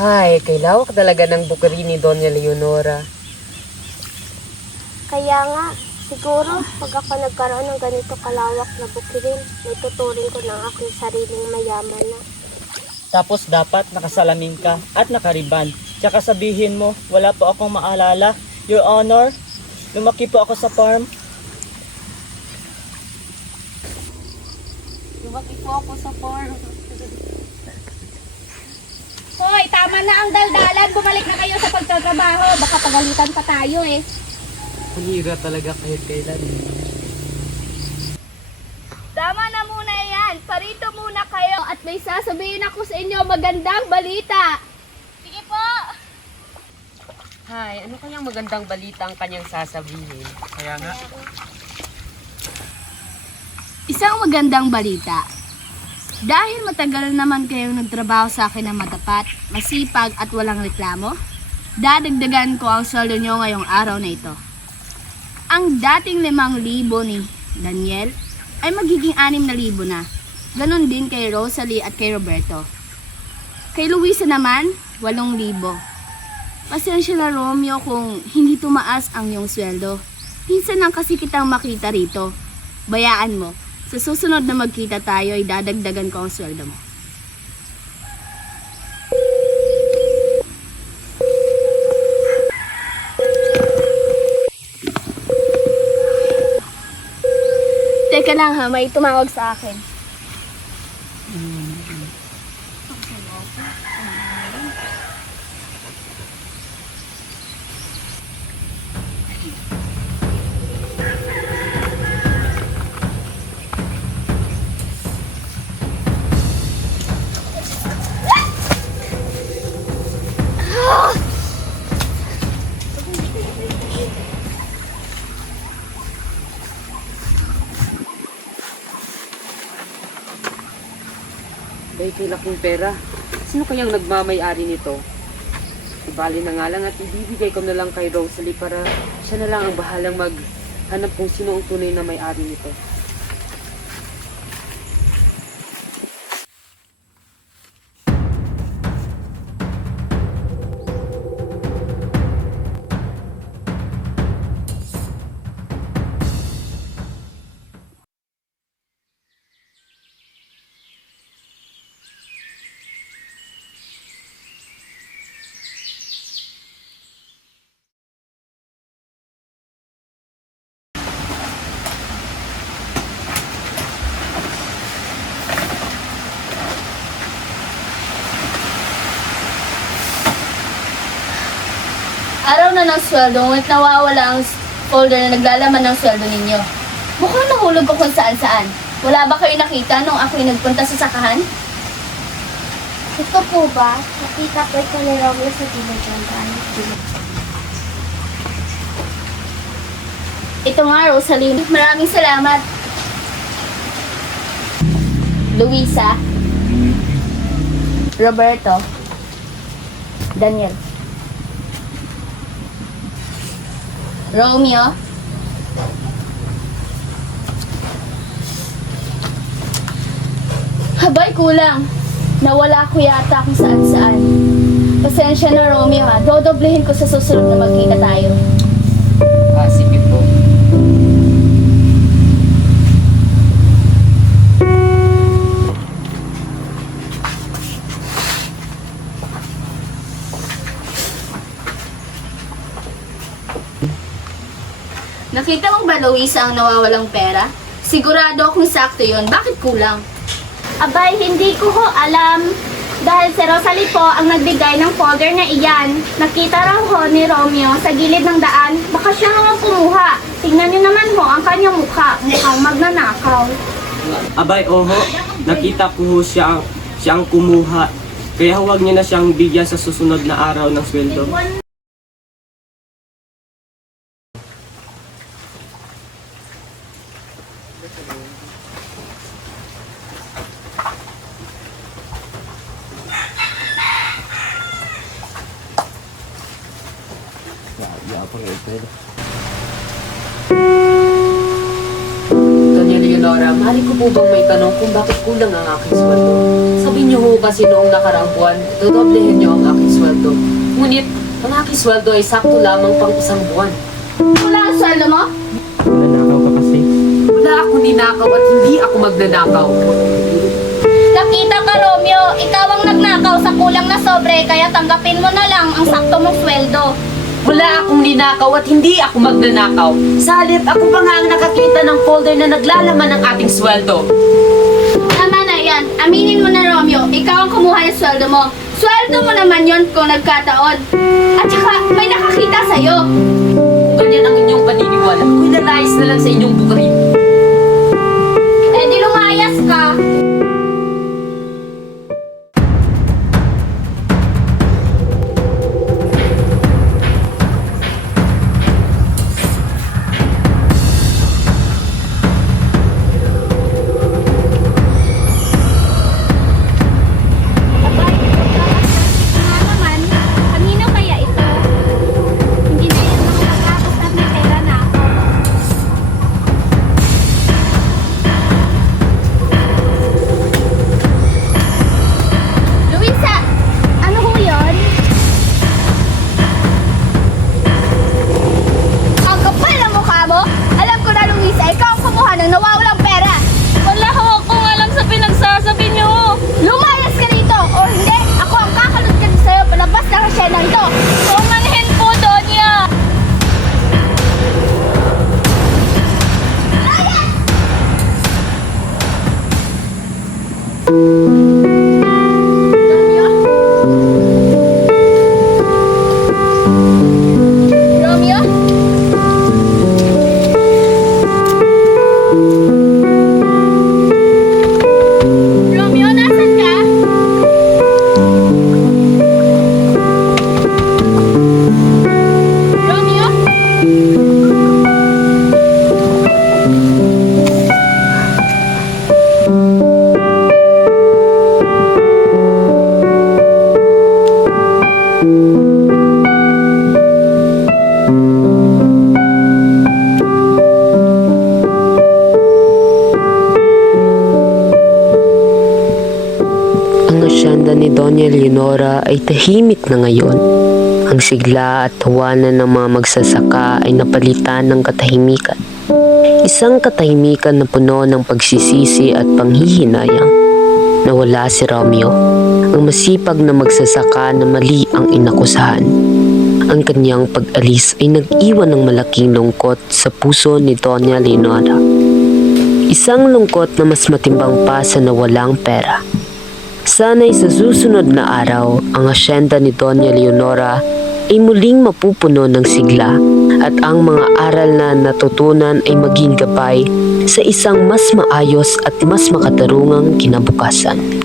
Ay, kay lawak talaga ng bukiri ni Doña Leonora. Kaya nga, siguro pag ako nagkaroon ng ganito kalawak na bukirin, may tuturing ko ng aking sariling mayaman na. Tapos dapat nakasalamin ka at nakariban. Tsaka sabihin mo, wala po akong maalala. Your Honor, lumaki po ako sa farm. Lumaki po ako sa farm. Hoy, tama na ang daldalan. Bumalik na kayo sa pagtatrabaho. Baka pagalitan pa tayo eh. Panira talaga kahit kailan. Tama na muna yan. Parito muna kayo at may sasabihin ako sa inyo magandang balita. Sige po. Hay, ano kayang magandang balita ang kanyang sasabihin? Kaya nga. Isang magandang balita. Dahil matagal naman kayong nagtrabaho sa akin ng matapat, masipag at walang reklamo, dadagdagan ko ang sweldo nyo ngayong araw na ito. Ang dating limang libo ni Daniel ay magiging anim na libo na. Ganon din kay Rosalie at kay Roberto. Kay Luisa naman, walong libo. Pasensya na Romeo kung hindi tumaas ang iyong sweldo. Minsan lang kasi kitang makita rito. Bayaan mo, sa susunod na magkita tayo ay dadagdagan ko ang sweldo mo. Teka lang ha, may tumawag sa akin. Dahil laking pera. Sino kayang nagmamay-ari nito? Ibali na nga lang at ibibigay ko na lang kay Rosalie para siya na lang ang bahalang maghanap kung sino ang tunay na may-ari nito. Araw na ng sweldo, ngunit nawawala ang folder na naglalaman ng sweldo ninyo. Mukhang nahulog ko kung saan saan. Wala ba kayo nakita nung ako'y nagpunta sa sakahan? Ito po ba? Nakita ko ito ni Romeo sa daan. Ito nga, Rosaline. Maraming salamat. Luisa. Roberto. Daniel. Romeo. Habay, kulang. Nawala ko yata kung saan saan. Pasensya na, Romeo ha. Dodoblehin ko sa susunod na magkita tayo. Nakita mo ba, Luisa, ang nawawalang pera? Sigurado akong sakto yon. Bakit kulang? Abay, hindi ko ho alam. Dahil si Rosalie po ang nagbigay ng folder na iyan. Nakita raw ho ni Romeo sa gilid ng daan. Baka siya naman kumuha. Tingnan niyo naman ho ang kanyang mukha. Mukhang magnanakaw. Abay, oho, nakita ko ho siya, siyang kumuha. Kaya huwag niyo na siyang bigyan sa susunod na araw ng sweldo. Doña Leonora, Leonora, mali ko po bang may tanong kung bakit kulang ang aking sweldo? Sabi niyo ho kasi noong nakaraang buwan, dodoblehin niyo ang aking sweldo. Ngunit, ang aking sweldo ay sakto lamang pang isang buwan. Wala ang sweldo mo? Nanakaw ka kasi. Wala ako ninakaw at hindi ako magnanakaw. Nakita ka, Romeo. Ikaw ang nagnakaw sa kulang na sobre, kaya tanggapin mo na lang ang sakto mong sweldo. Wala akong ninakaw at hindi ako magnanakaw. Sa halip, ako pa nga ang nakakita ng folder na naglalaman ng ating sweldo. Tama na yan. Aminin mo na, Romeo. Ikaw ang kumuha ng sweldo mo. Sweldo mo naman yon kung nagkataon. At saka, may nakakita sa'yo. Ganyan ang inyong paniniwala, nalayas na lang sa inyong bukarin. Kumuha ng nawawalang pera. Wala ho akong alam sa pinagsasabi niyo. Lumayas ka rito, o hindi, ako ang kakalot ka sa'yo palabas ng asyenan to. Pumanhin po, Donya. Layas! Doña Leonora ay tahimik na ngayon. Ang sigla at tawanan ng mga magsasaka ay napalitan ng katahimikan. Isang katahimikan na puno ng pagsisisi at panghihinayang. Nawala si Romeo, ang masipag na magsasaka na mali ang inakusahan. Ang kanyang pag-alis ay nag-iwan ng malaking lungkot sa puso ni Doña Leonora. Isang lungkot na mas matimbang pa sa nawalang pera. Sana'y sa susunod na araw, ang asyenda ni Doña Leonora ay muling mapupuno ng sigla at ang mga aral na natutunan ay maging gabay sa isang mas maayos at mas makatarungang kinabukasan.